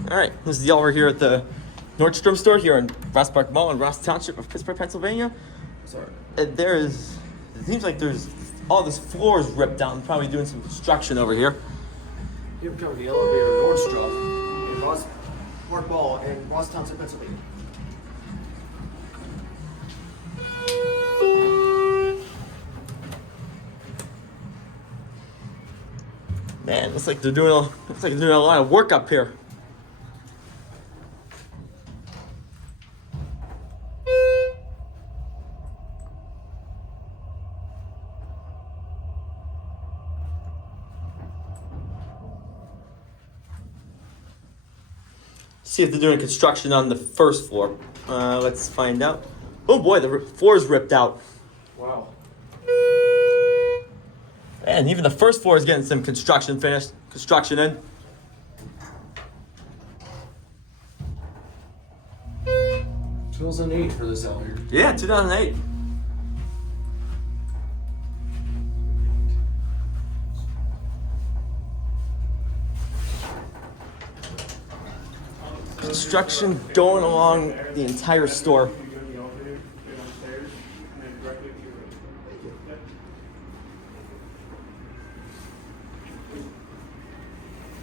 All right, this is y'all. We're here at the Nordstrom store here in Ross Park Mall in Ross Township of Pittsburgh, Pennsylvania. Sorry. And it seems like there's all this floor is ripped out and probably doing some construction over here. Here we come, the elevator Nordstrom in Ross Park Mall in Ross Township, Pennsylvania. Man, looks like they're doing a lot of work up here. See if they're doing construction on the first floor. Let's find out. Oh boy, the floor is ripped out. Wow. And even the first floor is getting some construction in. 2008 for this elevator. Yeah, 2008. Construction going along the entire store.